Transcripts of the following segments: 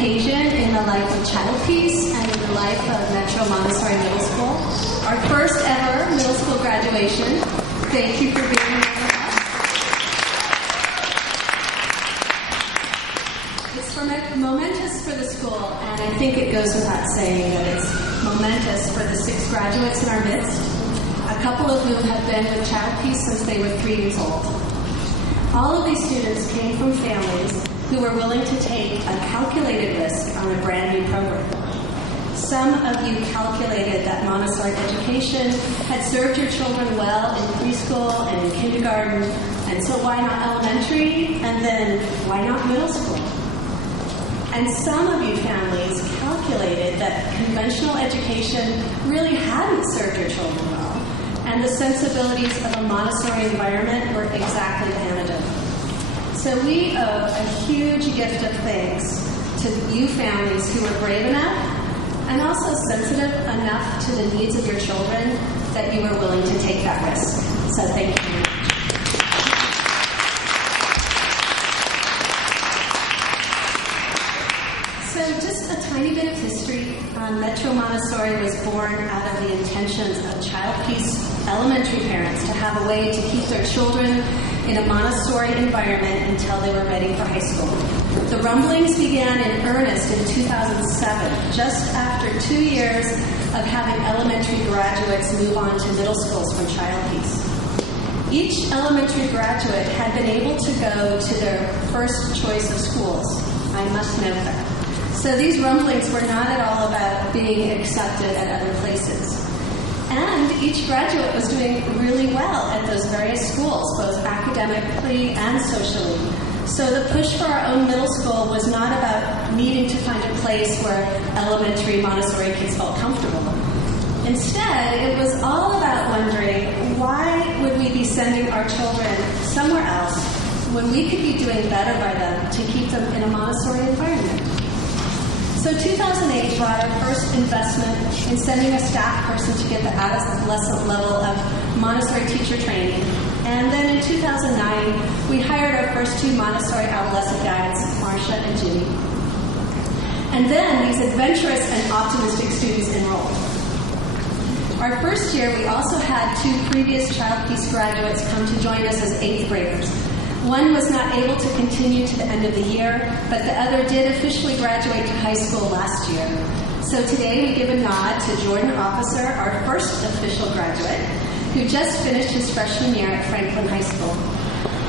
occasion in the life of Childpeace and in the life of Metro Montessori Middle School. Our first ever middle school graduation. Thank you for being here with us. It's momentous for the school, and I think it goes without saying that it's momentous for the 6 graduates in our midst, a couple of whom have been with Childpeace since they were 3 years old. All of these students came from families who were willing to take a calculated risk on a brand new program. Some of you calculated that Montessori education had served your children well in preschool and in kindergarten, and so why not elementary, and then why not middle school? And some of you families calculated that conventional education really hadn't served your children well, and the sensibilities of a Montessori environment were exactly the antidote. So we owe a huge gift of thanks to you families who were brave enough and also sensitive enough to the needs of your children that you were willing to take that risk. So thank you. So just a tiny bit of history. Metro Montessori was born out of the intentions of Childpeace elementary parents to have a way to keep their children in a Montessori environment until they were ready for high school. The rumblings began in earnest in 2007, just after 2 years of having elementary graduates move on to middle schools from Childpeace. Each elementary graduate had been able to go to their first choice of schools. I must note that. So these rumblings were not at all about being accepted at other places. And each graduate was doing really well at those various schools, both academically and socially. So the push for our own middle school was not about needing to find a place where elementary Montessori kids felt comfortable. Instead, it was all about wondering, why would we be sending our children somewhere else when we could be doing better by them to keep them in a Montessori environment? So 2008 brought our first investment in sending a staff person to get the adolescent level of Montessori teacher training. And then in 2009, we hired our first 2 Montessori adolescent guides, Marcia and Jimmy. And then these adventurous and optimistic students enrolled. Our first year, we also had 2 previous Childpeace graduates come to join us as 8th graders. One was not able to continue to the end of the year, but the other did officially graduate to high school last year. So today we give a nod to Jordan Officer, our first official graduate, who just finished his freshman year at Franklin High School.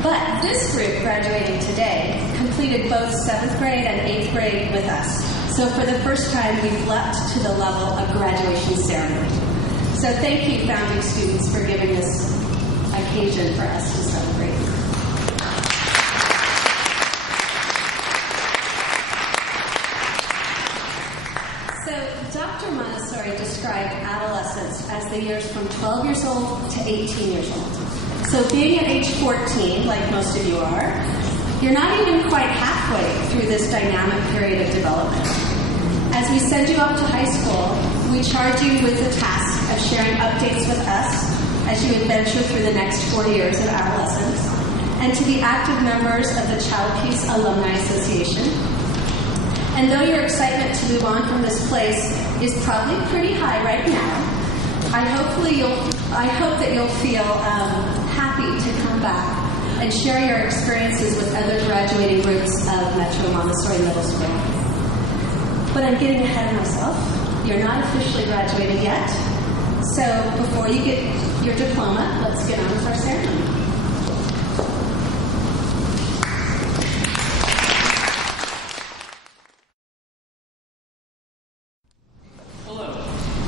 But this group graduating today completed both 7th grade and 8th grade with us. So for the first time, we've leapt to the level of graduation ceremony. So thank you, founding students, for giving this occasion for us to celebrate. Dr. Montessori described adolescence as the years from 12 years old to 18 years old. So being at age 14, like most of you are, you're not even quite halfway through this dynamic period of development. As we send you off to high school, we charge you with the task of sharing updates with us as you adventure through the next 4 years of adolescence, and to be active members of the Childpeace Alumni Association. And though your excitement to move on from this place is probably pretty high right now, I hope that you'll feel happy to come back and share your experiences with other graduating groups of Metro Montessori Middle School. But I'm getting ahead of myself. You're not officially graduated yet. So before you get your diploma, let's get on with our ceremony.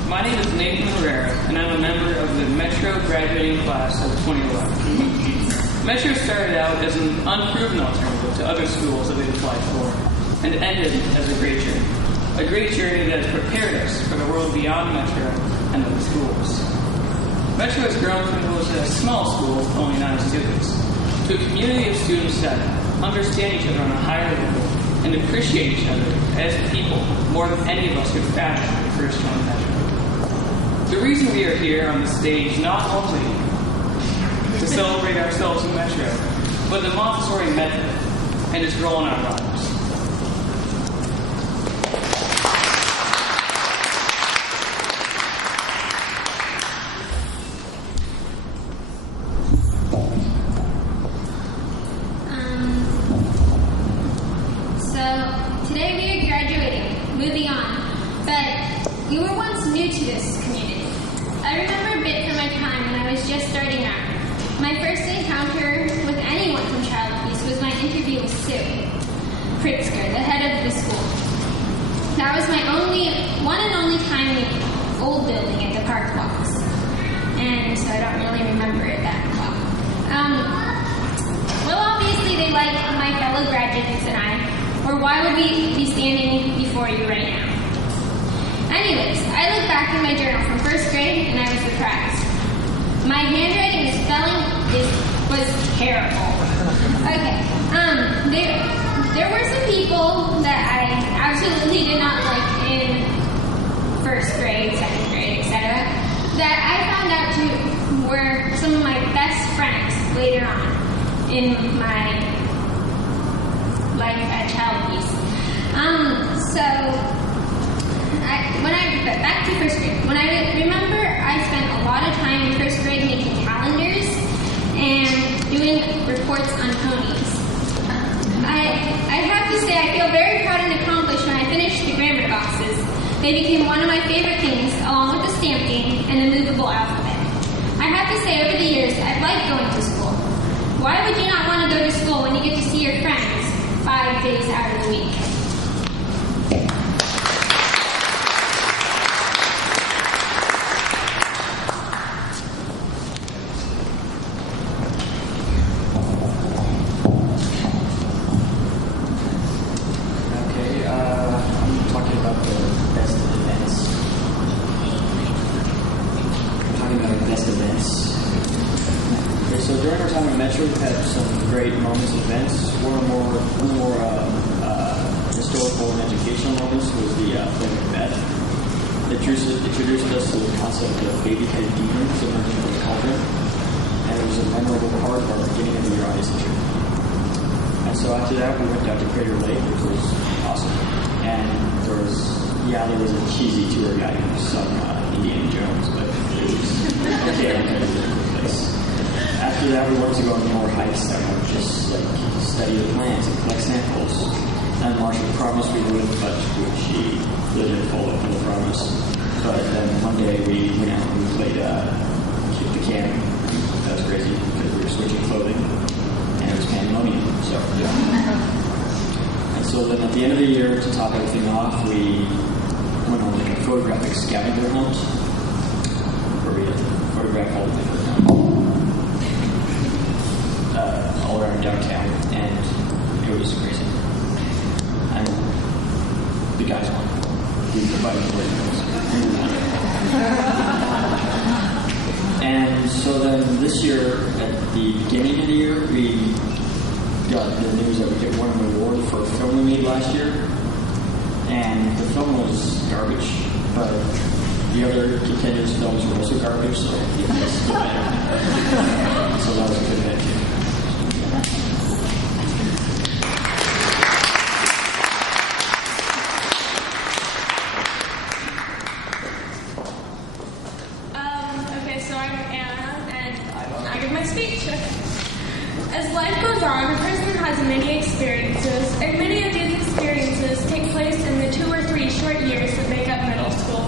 My name is Nathan Herrera, and I'm a member of the Metro graduating class of 2011. Metro started out as an unproven alternative to other schools that we'd applied for, and ended as a great journey that has prepared us for the world beyond Metro and other schools. Metro has grown from what was a small school with only 9 students to a community of students that understand each other on a higher level and appreciate each other as people more than any of us could fathom when we first joined Metro. The reason we are here on the stage not only to celebrate ourselves in Metro, but the Montessori method and its role in our lives. Pritzker, the head of the school. That was my one and only time in the old building at the park blocks. And so I don't really remember it that well. Well, obviously they liked my fellow graduates and I, or why would we be standing before you right now? Anyways, I look back in my journal from first grade and I was surprised. My handwriting and spelling was terrible. Okay, there were some people that I absolutely did not like in first grade, second grade, etc. that I found out were some of my best friends later on in my life at Childpeace. Back to first grade. When I remember, I spent a lot of time in first grade making calendars and doing reports on ponies. I have to say I feel very proud and accomplished when I finished the grammar boxes. They became one of my favorite things, along with the stamping and the movable alphabet. I have to say, over the years, I've liked going to school. Why would you not want to go to school when you get to see your friends 5 days out of the week? We've had some great moments and events. One of the more historical and educational moments was the play Macbeth. It introduced us to the concept of baby-headed demons emerging from the cauldron, and it was a memorable part of our beginning of the year audience trip. And so after that, we went down to Crater Lake, which was awesome. And there was a cheesy tour guide who was some Indiana Jones, but it was okay. After that, we wanted to go on more hikes that would just study the plants and collect samples. And Marshall promised we would, but she didn't follow up on the promise. But then one day we went out and we played Kick the Can. That was crazy because we were switching clothing and it was pandemonium. So and so then at the end of the year, to top everything off, we went on a photographic scavenger hunt where we had to photograph all the different all around downtown, and it was crazy. And the guys won. We provided the And so then this year, at the beginning of the year, we got the news that we had won an award for a film we made last year. And the film was garbage, but the other contenders' films were also garbage, so that's good. So that was a good event too. As life goes on, a person has many experiences, and many of these experiences take place in the 2 or 3 short years that make up middle school.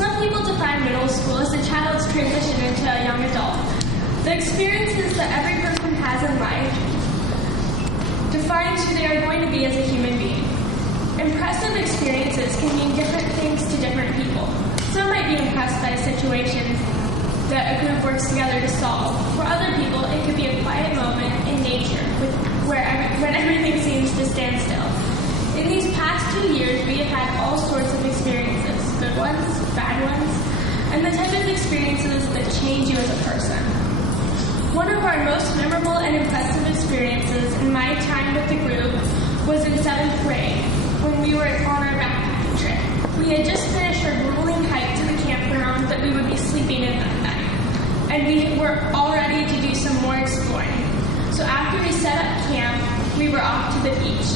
Some people define middle school as a child's transition into a young adult. The experiences that every person has in life defines who they are going to be as a human being. Impressive experiences can mean different things to different people. Some might be impressed by a situation that a group works together to solve. For other people, it could be a quiet moment in nature when everything seems to stand still. In these past 2 years, we have had all sorts of experiences, good ones, bad ones, and the type of experiences that change you as a person. One of our most memorable and impressive experiences in my time with the group was in 7th grade, when we were on our backpacking trip. We had just finished our grueling hike to the campground that we would be sleeping in that night, and we were all ready to do some more exploring. So after we set up camp, we were off to the beach.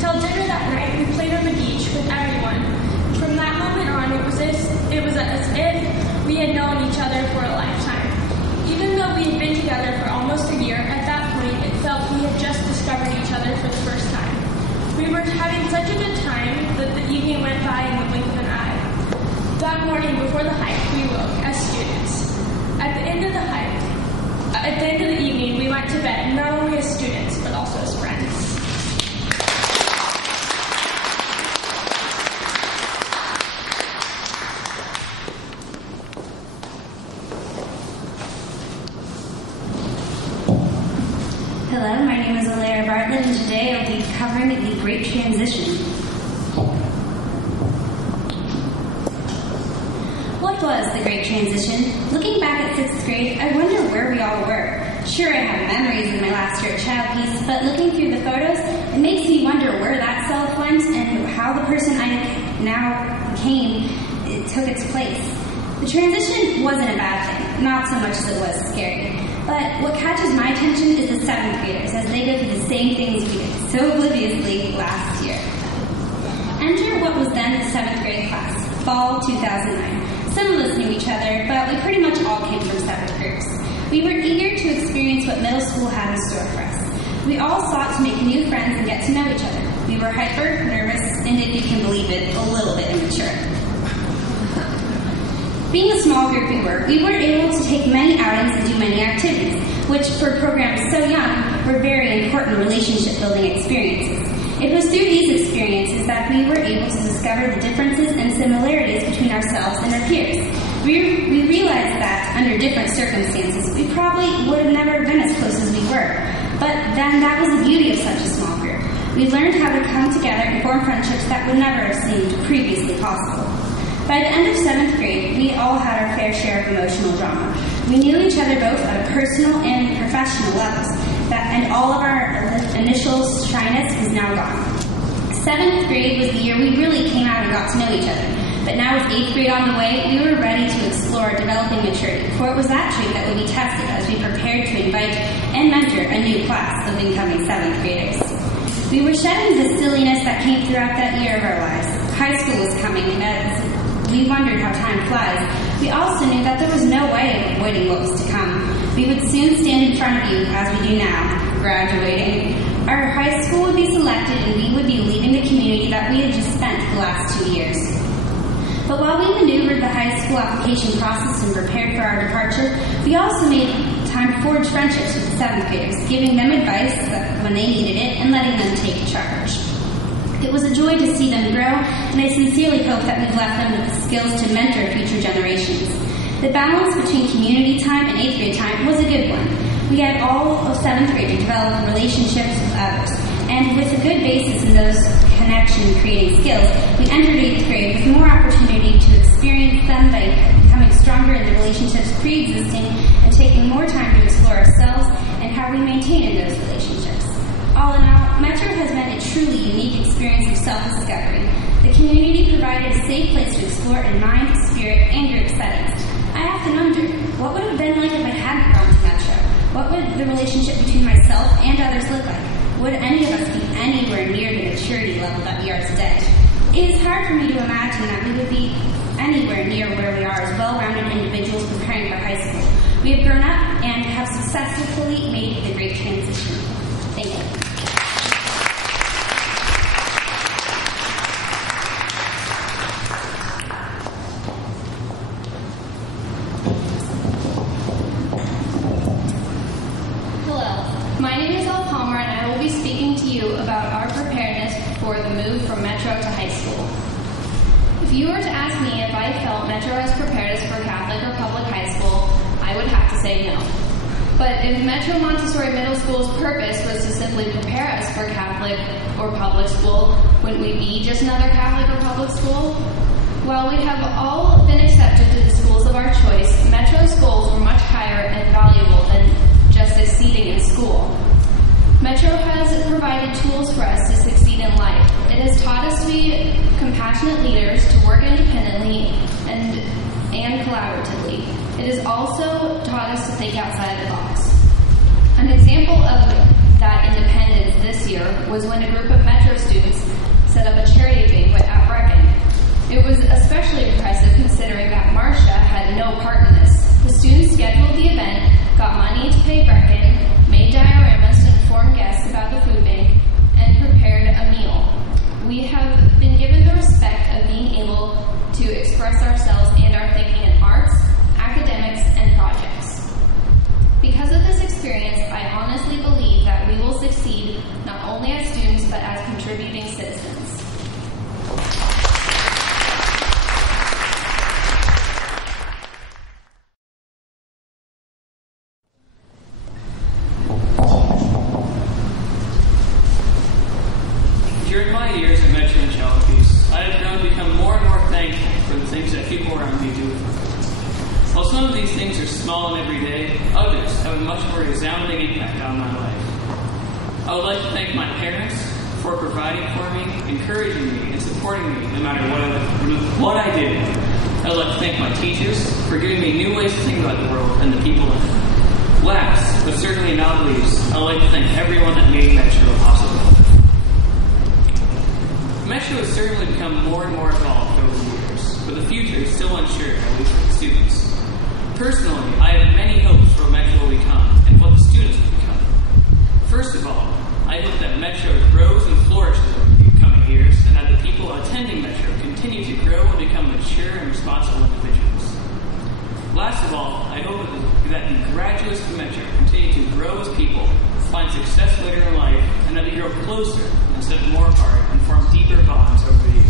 Till dinner that night, we played on the beach with everyone. From that moment on, it was as if we had known each other for a lifetime. Even though we had been together for almost a year, at that point, it felt we had just discovered each other for the first time. We were having such a good time that the evening went by in the blink of an eye. That morning before the hike, we woke as students. At the end of the evening, we went to bed, not only as students, but also as friends. and today I'll be covering the Great Transition. What was the Great Transition? Looking back at 6th grade, I wonder where we all were. Sure, I have memories of my last year at Childpeace, but looking through the photos, it makes me wonder where that self went and how the person I now became took its place. The transition wasn't a bad thing, not so much as it was scary. But what catches my attention is the 7th graders as they go through the same things we did so obliviously last year. Enter what was then the 7th grade class, fall 2009. Some of us knew each other, but we pretty much all came from separate groups. We were eager to experience what middle school had in store for us. We all sought to make new friends and get to know each other. We were hyper, nervous, and if you can believe it, a little bit immature. Being a small group we were able to take many outings and do many activities, which for programs so young were very important relationship-building experiences. It was through these experiences that we were able to discover the differences and similarities between ourselves and our peers. We realized that, under different circumstances, we probably would have never been as close as we were. But then that was the beauty of such a small group. We learned how to come together and form friendships that would never have seemed previously possible. By the end of 7th grade, we all had our fair share of emotional drama. We knew each other both at a personal and professional levels, and all of our initial shyness was now gone. 7th grade was the year we really came out and got to know each other. But now with 8th grade on the way, we were ready to explore developing maturity, for it was that trait that would be tested as we prepared to invite and mentor a new class of incoming 7th graders. We were shedding the silliness that came throughout that year of our lives. High school was coming, and as we wondered how time flies, we also knew that there was no way of avoiding what was to come. We would soon stand in front of you, as we do now, graduating. Our high school would be selected, and we would be leaving the community that we had just spent the last 2 years. But while we maneuvered the high school application process and prepared for our departure, we also made time to forge friendships with the 7th graders, giving them advice when they needed it and letting them take charge. It was a joy to see them grow, and I sincerely hope that we've left them with the skills to mentor future generations. The balance between community time and 8th grade time was a good one. We had all of 7th grade to develop relationships with others, and with a good basis in those connection-creating skills, we entered 8th grade with more opportunity to experience them by becoming stronger in the relationships pre-existing and taking more time to explore ourselves and how we maintain in those relationships. All in all, Metro has been a truly unique experience of self-discovery. The community provided a safe place to explore in mind, spirit, and group settings. I often wondered, what would it have been like if I hadn't gone to Metro? What would the relationship between myself and others look like? Would any of us be anywhere near the maturity level that we are today? It is hard for me to imagine that we would be anywhere near where we are as well-rounded individuals preparing for high school. We have grown up and have successfully made the Great Transition. Thank you. About our preparedness for the move from Metro to high school. If you were to ask me if I felt Metro has prepared us for Catholic or public high school, I would have to say no. But if Metro Montessori Middle School's purpose was to simply prepare us for Catholic or public school, wouldn't we be just another Catholic or public school? While we have all been accepted to the schools of our choice, Metro's goals were much higher and valuable than just succeeding in school. Metro has provided tools for us to succeed in life. It has taught us to be compassionate leaders, to work independently and collaboratively. It has also taught us to think outside the box. An example of that independence this year was when a group of Metro students set up a charity banquet at Brecken. It was especially impressive considering that Marcia had no part in this. The students scheduled the event, got money to pay Brecken, made dioramas to inform guests about the food bank, and prepared a meal. We have been given the respect of being able to express ourselves and our thinking in arts, academics, and projects. Because of this experience, I honestly believe that we will succeed not only as students, but as contributing citizens. During my years at Metro and Childpeace, I have grown to become more and more thankful for the things that people around me do for me. While some of these things are small and everyday, others have a much more resounding impact on my life. I would like to thank my parents for providing for me, encouraging me, and supporting me no matter what I do. I would like to thank my teachers for giving me new ways to think about the world and the people in it. Last, but certainly not least, I would like to thank everyone that made Metro possible. Metro has certainly become more and more evolved over the years, but the future is still unsure, at least for the students. Personally, I have many hopes for what Metro will become and what the students will become. First of all, I hope that Metro grows and flourishes over the coming years, and that the people attending Metro continue to grow and become mature and responsible individuals. Last of all, I hope that the graduates of Metro continue to grow as people, find success later in life, and that they grow closer instead of more apart and form deeper bonds over the years.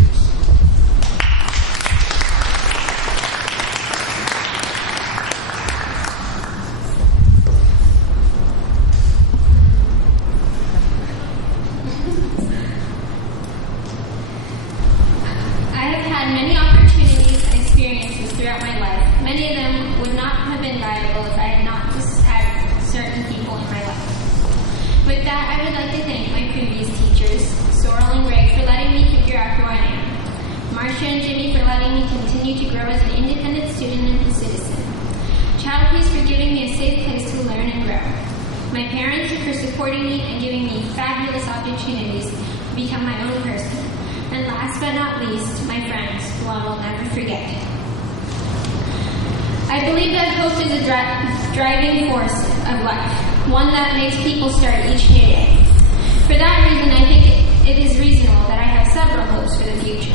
Many opportunities and experiences throughout my life. Many of them would not have been viable if I had not just had certain people in my life. With that, I would like to thank my previous teachers, Sorrel and Greg, for letting me figure out who I am, Marcia and Jimmy for letting me continue to grow as an independent student and a citizen, Childpeace for giving me a safe place to learn and grow, my parents for supporting me and giving me fabulous opportunities to become my own person, and last but not least, my friends, who I will never forget. I believe that hope is a driving force of life, one that makes people start each new day. For that reason, I think it is reasonable that I have several hopes for the future.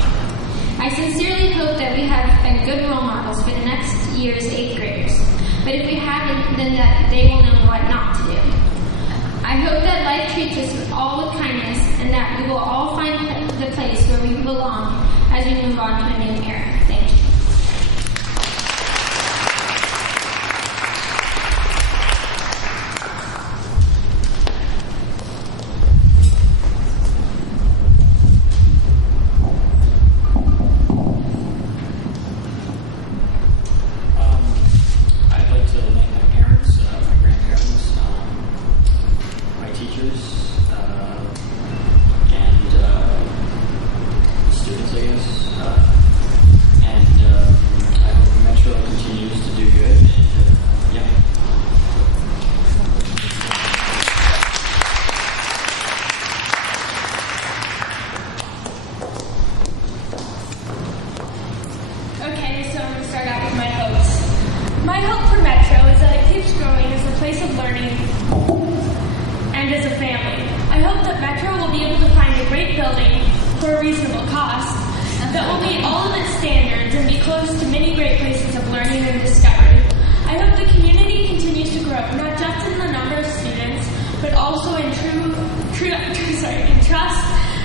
I sincerely hope that we have been good role models for the next year's 8th graders, but if we haven't, then that they will know what not to do. I hope that life treats us all with kindness and that we will all find the place where we belong as we move on to a new era. Thank you. I'd like to thank my parents, my grandparents, my teachers, and students, I guess. And I hope Metro continues to do good. And, yeah. Okay, so I'm going to start out with my hopes. My hope for Metro is that it keeps growing as a place of learning and as a family. I hope that Metro will be able to find a great building for a reasonable cost that will meet all of its standards and be close to many great places of learning and discovery. I hope the community continues to grow, not just in the number of students, but also in trust,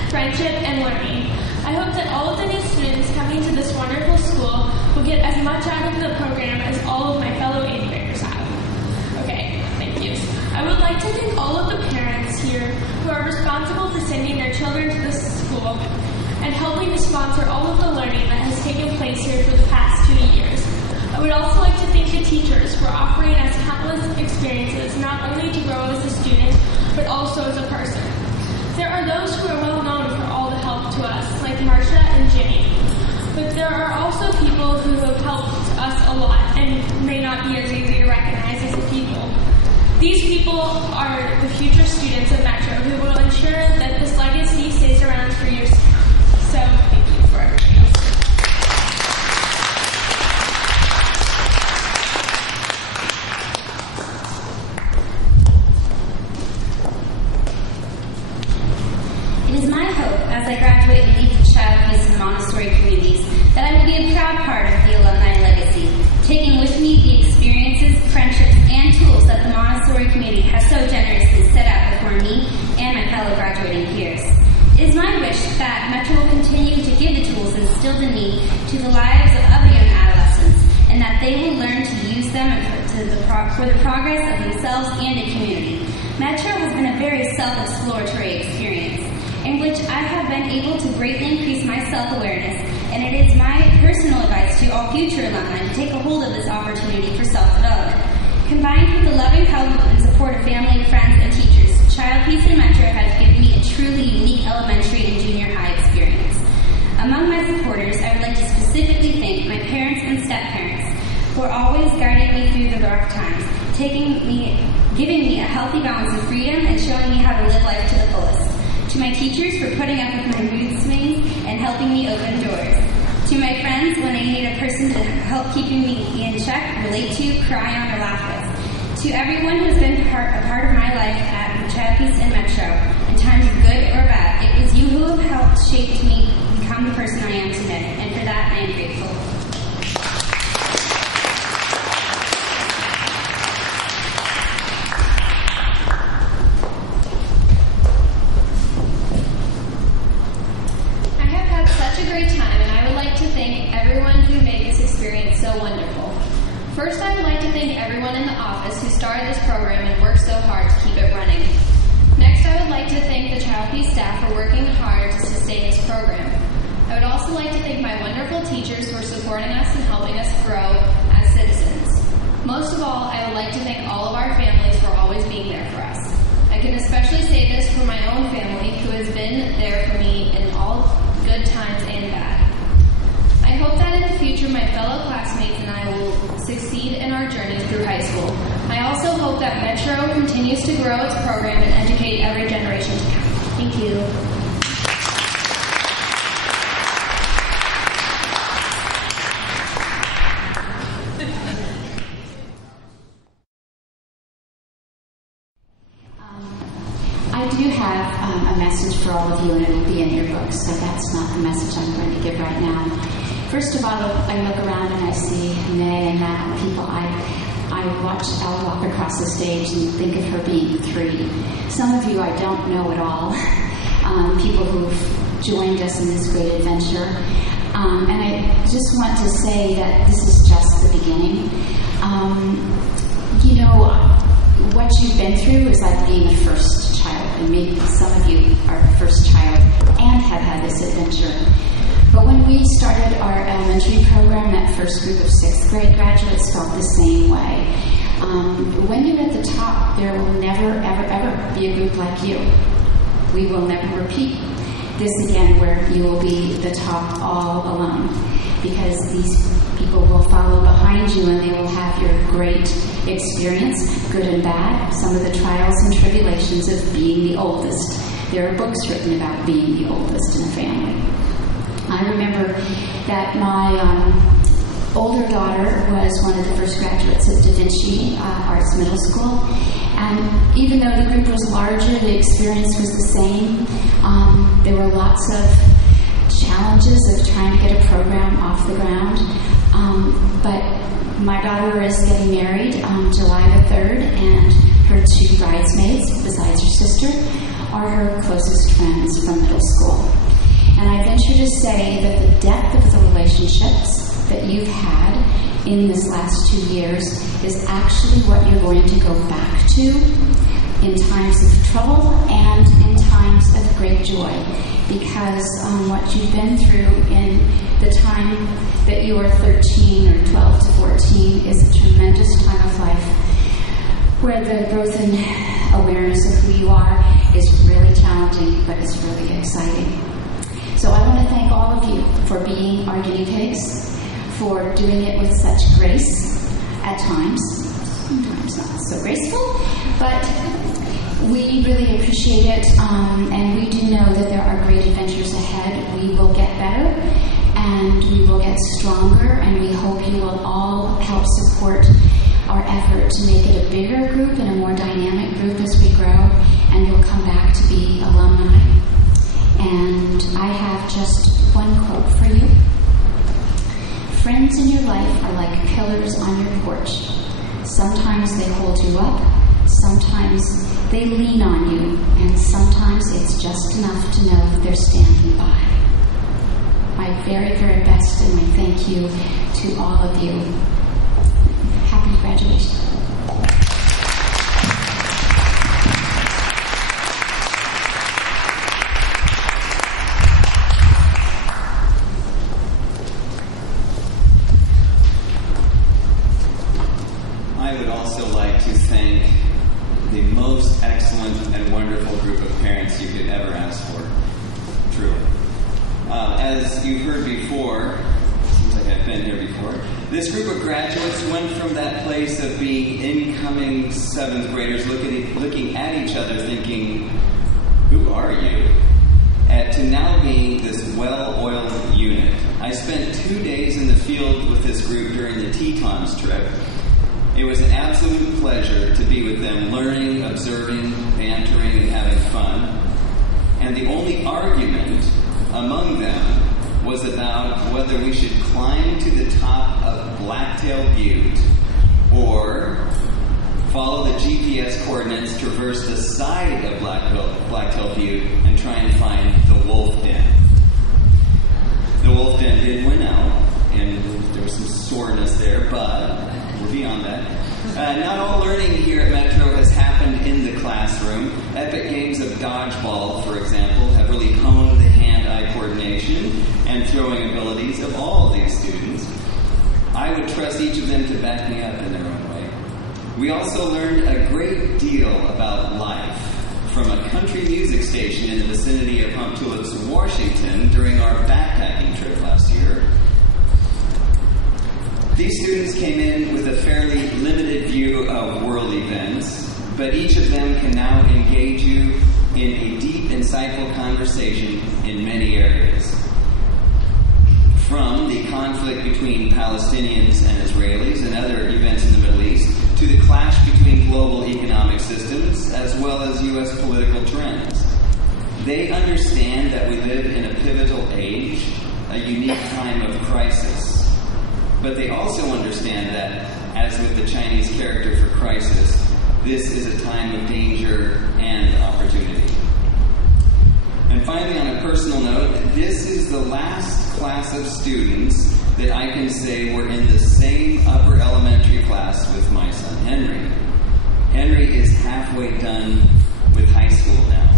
friendship, and learning. I hope that all of the new students coming to this wonderful school will get as much out of the program as all of my fellow 8th graders have. Okay, thank you. I would like to thank all of the parents here who are responsible for sending their children to this school and helping to sponsor all of the learning that has taken place here for the past 2 years. I would also like to thank the teachers for offering us countless experiences, not only to grow as a student, but also as a person. There are those who are well known for all the help to us, like Marcia and Jimmy. But there are also people who have helped us a lot and may not be as easy to recognize as the people. These people are the future students of Metro who will ensure that this legacy stays around for years to come. So, thank you for everything else. It is my hope, as I graduate and leave the Childpeace and Montessori communities, that I will be a proud part of the alumni legacy, taking with me the experiences, friendships, and tools that the Montessori community has so generously set out before me and my fellow graduating peers. It is my wish that Metro will continue to give the tools instilled in me to the lives of other young adolescents, and that they will learn to use them for the progress of themselves and the community. Metro has been a very self-exploratory experience, in which I have been able to greatly increase my self-awareness, and it is my personal advice to all future alumni to take a hold of this opportunity for self-development. Combined with the loving help and support of family, friends, and teachers, Childpeace and Metro has given me a truly unique elementary and junior high experience. Among my supporters, I would like to specifically thank my parents and step-parents for always guiding me through the dark times, giving me a healthy balance of freedom and showing me how to live life to the fullest. To my teachers for putting up with my mood swings and helping me open doors. To my friends when I need a person to help keeping me in check, relate to, cry on, or laugh with. To everyone who has been a part of my life at Childpeace and Metro, in times of good or bad, it was you who have helped shape me become the person I am today, and for that I am grateful. First, I would like to thank everyone in the office who started this program and worked so hard to keep it running. Next, I would like to thank the Childpeace staff for working hard to sustain this program. I would also like to thank my wonderful teachers for supporting us and helping us grow as citizens. Most of all, I would like to thank all of our families for always being there for us. I can especially say this for my own family, who has been there for me in all good times and bad. I hope that in the future my fellow classmates and I will succeed in our journey through high school. I also hope that Metro continues to grow its program and educate every generation to come. Thank you. I do have a message for all of you, and it will be in your books, so that's not the message I'm going to give right now. First of all, I look around and I see May and Matt, people I'll walk across the stage and think of her being 3. Some of you I don't know at all, people who've joined us in this great adventure. And I just want to say that this is just the beginning. What you've been through is like being a first child, and maybe some of you are a first child and have had this adventure. But when we started our elementary program, that first group of 6th grade graduates felt the same way. When you're at the top, there will never, ever, ever be a group like you. We will never repeat this again where you will be the top all alone, because these people will follow behind you and they will have your great experience, good and bad, some of the trials and tribulations of being the oldest. There are books written about being the oldest in a family. I remember that my older daughter was one of the first graduates of Da Vinci Arts Middle School, and even though the group was larger, the experience was the same. There were lots of challenges of trying to get a program off the ground, but my daughter is getting married on July the 3rd, and her 2 bridesmaids, besides her sister, are her closest friends from middle school. And I venture to say that the depth of the relationships that you've had in this last 2 years is actually what you're going to go back to in times of trouble and in times of great joy. Because what you've been through in the time that you are 13 or 12 to 14 is a tremendous time of life where the growth and awareness of who you are is really challenging, but it's really exciting. So I want to thank all of you for being our guinea pigs, for doing it with such grace at times, sometimes not so graceful, but we really appreciate it, and we do know that there are great adventures ahead. We will get better, and we will get stronger, and we hope you will all help support our effort to make it a bigger group and a more dynamic group as we grow, and you'll come back to be alumni. And I have just one quote for you. Friends in your life are like pillars on your porch. Sometimes they hold you up, sometimes they lean on you, and sometimes it's just enough to know that they're standing by. My very, very best and my thank you to all of you. Happy graduation. as you've heard before, seems like I've been here before, this group of graduates went from that place of being incoming 7th graders looking at each other thinking, who are you? To now being this well-oiled unit. I spent 2 days in the field with this group during the Tetons trip. It was an absolute pleasure to be with them, learning, observing, bantering, and having fun. And the only argument among them was about whether we should climb to the top of Blacktail Butte or follow the GPS coordinates, traverse the side of Blacktail Butte, and try and find the Wolf Den. The Wolf Den did win out, and there was some soreness there, but we're beyond that. Not all learning here at Metro has happened in the classroom. Epic games of dodgeball, for example, have really honed the hand-eye coordination and throwing abilities of all of these students. I would trust each of them to back me up in their own way. We also learned a great deal about life from a country music station in the vicinity of Mount Tulips, Washington, during our backpacking trip last year. These students came in with a fairly limited view of world events, but each of them can now engage you in a deep, insightful conversation in many areas. From the conflict between Palestinians and Israelis and other events in the Middle East, to the clash between global economic systems as well as U.S. political trends. They understand that we live in a pivotal age, a unique time of crisis. But they also understand that, as with the Chinese character for crisis, this is a time of danger and opportunity. And finally, on a personal note, this is the last class of students that I can say were in the same upper elementary class with my son, Henry. Henry is halfway done with high school now.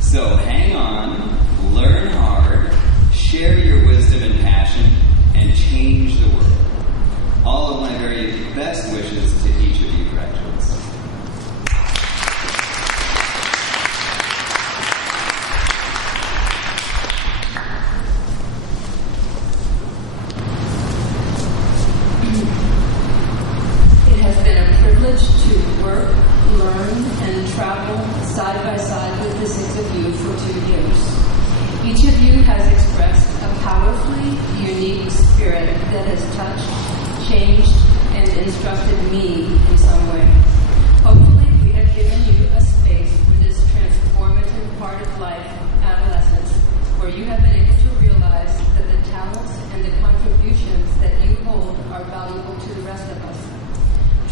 So hang on, learn hard, share your wisdom and passion, and change the world. All of my very best wishes to each of you graduates. It has been a privilege to work, learn, and travel side by side with the 6 of you for 2 years. Each of you has expressed a powerfully unique spirit that has touched, changed, and instructed me in some way. Hopefully, we have given you a space for this transformative part of life, adolescence, where you have been able to realize that the talents and the contributions that you hold are valuable to the rest of us.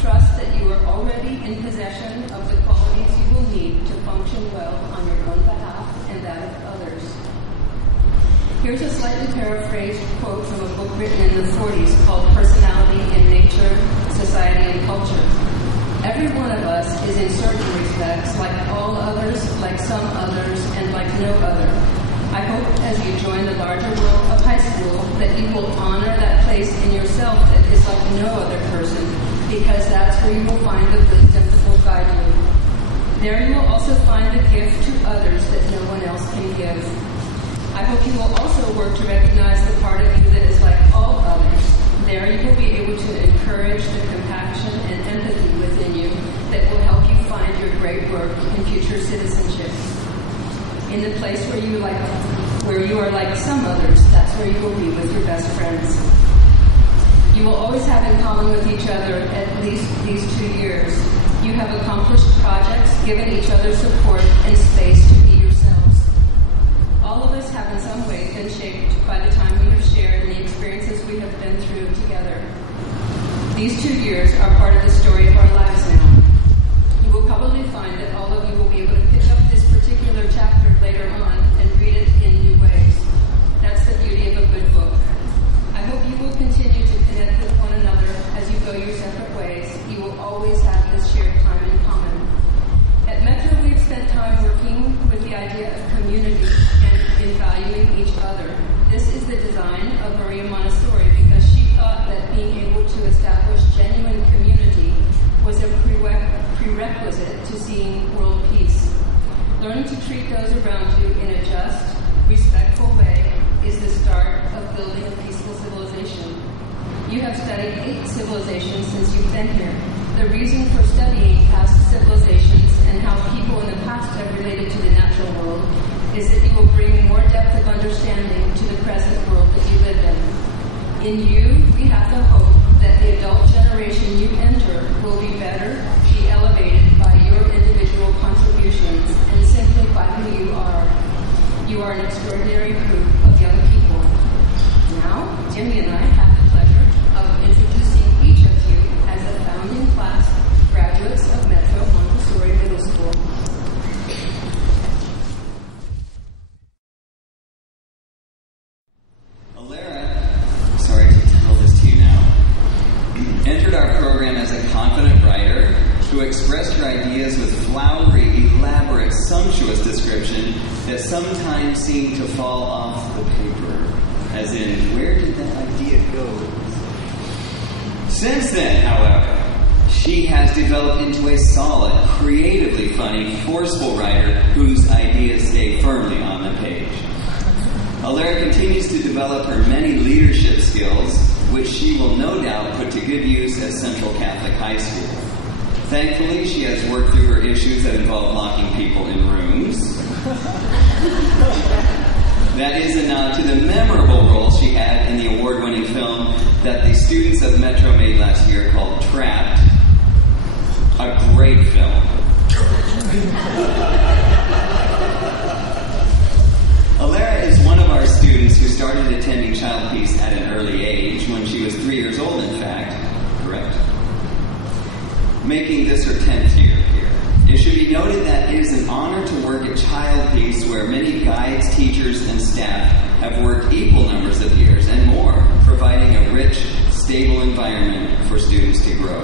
Trust that you are already in possession of the qualities you will need to function well on your own behalf and that of others. Here's a slightly paraphrased quote from a book written in the 40s called Personality in Nature, Society, and Culture. Every one of us is in certain respects like all others, like some others, and like no other. I hope as you join the larger world of high school that you will honor that place in yourself that is like no other person, because that's where you will find the wisdom that will guide you. There you will also find the gift to others that no one else can give. I hope you will also work to recognize the part of you that is like all others. There you will be able to encourage the compassion and empathy within you that will help you find your great work in future citizenship. In the place where you are like some others, that's where you will be with your best friends. You will always have in common with each other at least these 2 years. You have accomplished projects, given each other support and space to be yourselves. All of us have in some way been shaped by the time we have shared and the experiences we have been through together. These 2 years are part of the story of our lives now. You will probably find that all of you will be able to pick up this particular chapter later on and read it in new ways. That's the beauty of a good book. I hope you will continue to connect with one another as you go your separate ways. You will always have this shared time in common. At Metro, we've spent time working with the idea of community and in valuing each other. This is the design of Maria Montessori because she thought that being able to establish genuine community was a prerequisite to seeing world peace. Learning to treat those around you in a just, respectful way studied 8 civilizations since you've been here. The reason for studying past civilizations and how people in the past have related to the natural world is that you will bring more depth of understanding to the present world that you live in. In you, we have the hope that the adult generation you enter will be better, be elevated by your individual contributions, and simply by who you are. You are an extraordinary group of young people. Now, Jimmy and I have the pleasure of introducing each of you as a founding class graduates of Metro Montessori Middle School. Entered our program as a confident writer who expressed her ideas with flowery, elaborate, sumptuous description that sometimes seemed to fall off the paper. As in, where did that idea go? Since then, however, she has developed into a solid, creatively funny, forceful writer whose ideas stay firmly on the page. Alara continues to develop her many leadership skills, which she will no doubt put to good use at Central Catholic High School. Thankfully, she has worked through her issues that involve locking people in rooms. That is a nod to the memorable role she had in the award-winning film that the students of Metro made last year called Trapped. A great film. Alara is one of our students who started attending Childpeace at an early age, when she was 3 years old, in fact. Correct? Making this her 10th year here. It should be noted that it is an honor to work at Childpeace, where many guides, teachers, and staff have worked equal numbers of years and more, providing a rich, stable environment for students to grow.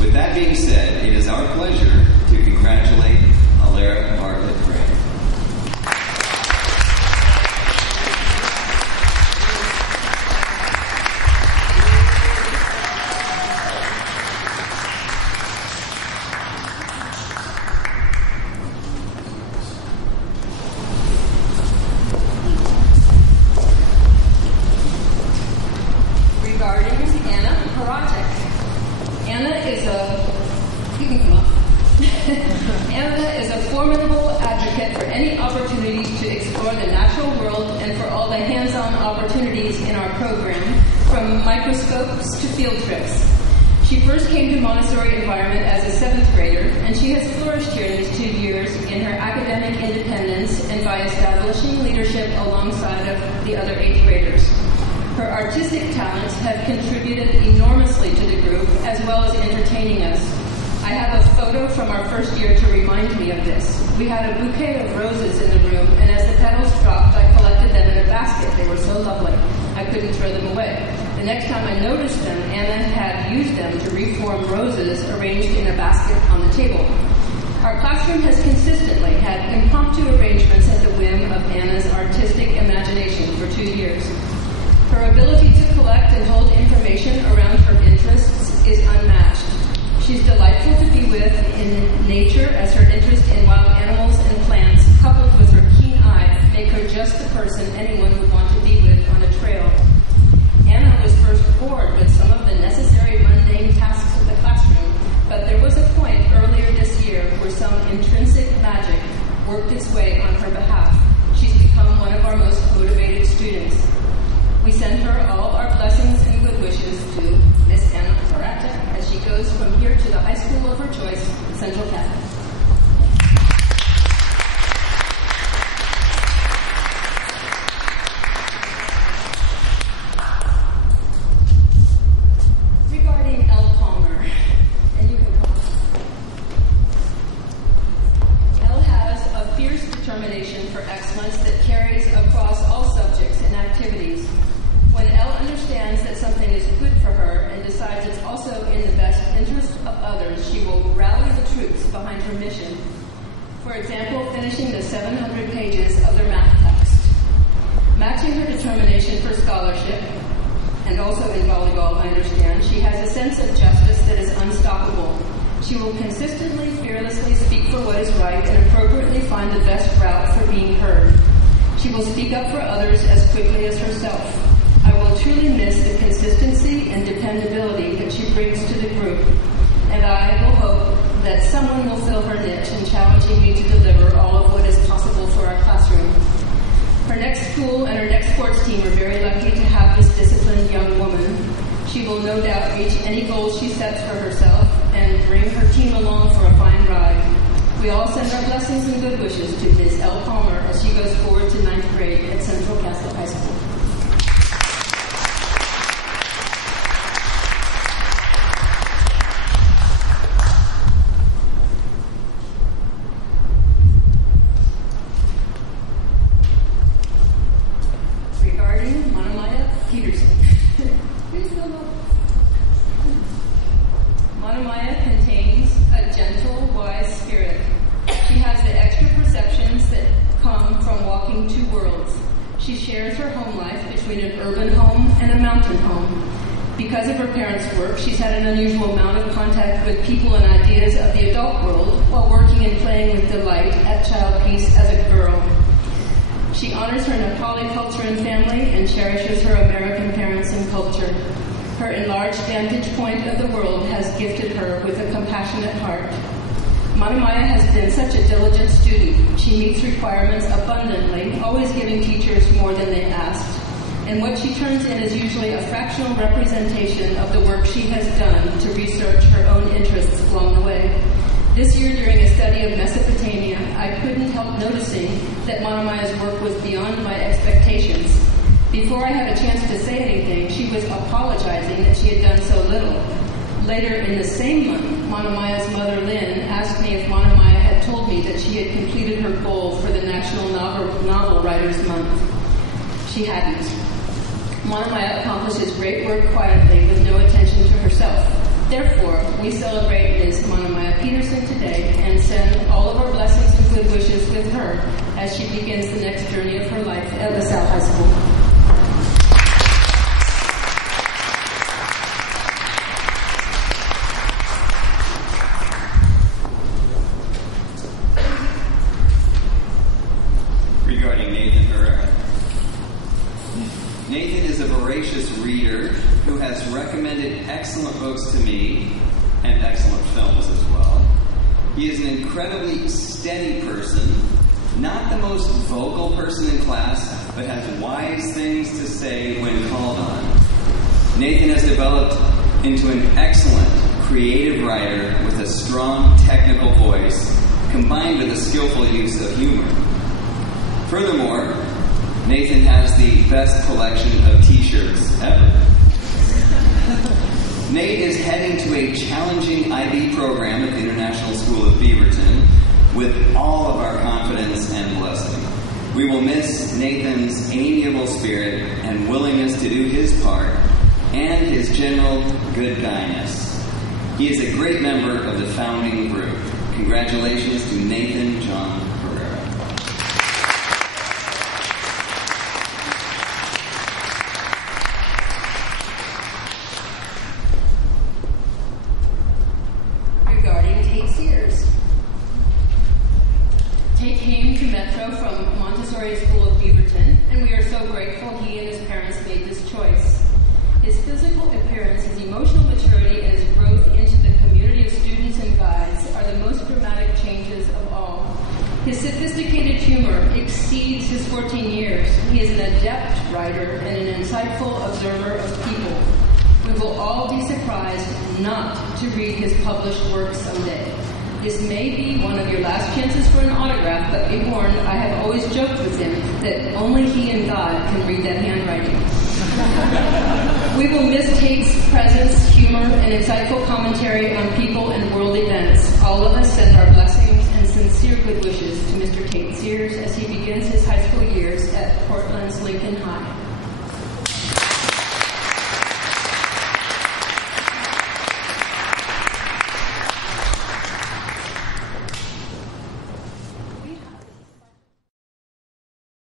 With that being said, it is our pleasure to congratulate Alara Bartlett Gray. She first came to Montessori environment as a 7th grader, and she has flourished here in these 2 years in her academic independence and by establishing leadership alongside of the other 8th graders. Her artistic talents have contributed enormously to the group, as well as entertaining us. I have a photo from our first year to remind me of this. We had a bouquet of roses in the room, and as the petals dropped, I collected them in a basket. They were so lovely, I couldn't throw them away. The next time I noticed them, Anna had used them to reform roses arranged in a basket on the table. Our classroom has consistently had impromptu arrangements at the whim of Anna's artistic imagination for 2 years. Her ability to collect and hold information around her interests is unmatched. She's delightful to be with in nature, as her interest in wild animals and plants, coupled with her keen eye, make her just the person anyone would want to be with on a trail. Anna was first bored with some of the necessary mundane tasks of the classroom, but there was a point earlier this year where some intrinsic magic worked its way on her behalf. She's become one of our most motivated students. We send her all our blessings and good wishes to Miss Anna Barata as she goes from here to the high school of her choice, Central Catholic. Regarding Elle Palmer, and you can call her. Elle has a fierce determination for excellence that carries across all subjects and activities. When Elle understands that something is good for her and decides it's also in the best interest of others, she will rally the troops behind her mission. For example, finishing the 700 pages of their math text. Matching her determination for scholarship, and also in volleyball, I understand, she has a sense of justice that is unstoppable. She will consistently, fearlessly speak for what is right and appropriately find the best route for being heard. She will speak up for others as quickly as herself. I will will truly miss the consistency and dependability that she brings to the group, and I will hope that someone will fill her niche in challenging me to deliver all of what is possible for our classroom. Her next school and her next sports team are very lucky to have this disciplined young woman. She will no doubt reach any goals she sets for herself and bring her team along for a fine ride. We all send our blessings and good wishes to Ms. L. Palmer as she goes forward to 9th grade at Central Catholic High School. Montessori contains a gentle, wise spirit. She has the extra perceptions that come from walking two worlds. She shares her home life between an urban home and a mountain home. Because of her parents' work, she's had an unusual amount of contact with people and ideas of the adult world while working and playing with delight at Childpeace as a girl. She honors her Nepali culture and family and cherishes her American parents and culture. Her enlarged vantage point of the world has gifted her with a compassionate heart. Montessori has been such a diligent student. She meets requirements abundantly, always giving teachers more than they asked. And what she turns in is usually a fractional representation of the work she has done to research her own interests along the way. This year, during a study of Mesopotamia, I couldn't help noticing that Montessori's work was beyond my expectations. Before I had a chance to say anything, she was apologizing that she had done so little. Later in the same month, Montessori's mother, Lynn, asked me if Montessori had told me that she had completed her goal for the National Novel Writers Month. She hadn't. Montessori accomplishes great work quietly with no attention to herself. Therefore, we celebrate Ms. Montessori Peterson today and send all of our blessings and good wishes with her as she begins the next journey of her life at LaSalle High School. Regarding Nathan Herrera. Nathan is a voracious reader who has recommended excellent books to me and excellent films as well. He is an incredibly steady person, not the most vocal person in class, but has wise things to say when called on. Nathan has developed into an excellent creative writer with a strong technical voice, combined with a skillful use of humor. Furthermore, Nathan has the best collection of t-shirts ever. Nate is heading to a challenging IB program at the International School of Beaverton with all of our confidence and blessing. We will miss Nathan's amiable spirit and willingness to do his part and his general good guyness. He is a great member of the founding group. Congratulations to Nathan John Herrera. Tate came to Metro from Montessori School of Beaverton, and we are so grateful he and his parents made this choice. His physical appearance, his emotional maturity, and his growth into the community of students and guides are the most dramatic changes of all. His sophisticated humor exceeds his 14 years. He is an adept writer and an insightful observer of people. We will all be surprised not to read his published work someday. This may be one of your last chances for an autograph, but be warned, I have always joked with him that only he and God can read that handwriting. We will miss Tate's presence, humor, and insightful commentary on people and world events. All of us send our blessings and sincere good wishes to Mr. Tate Sears as he begins his high school years at Portland's Lincoln High.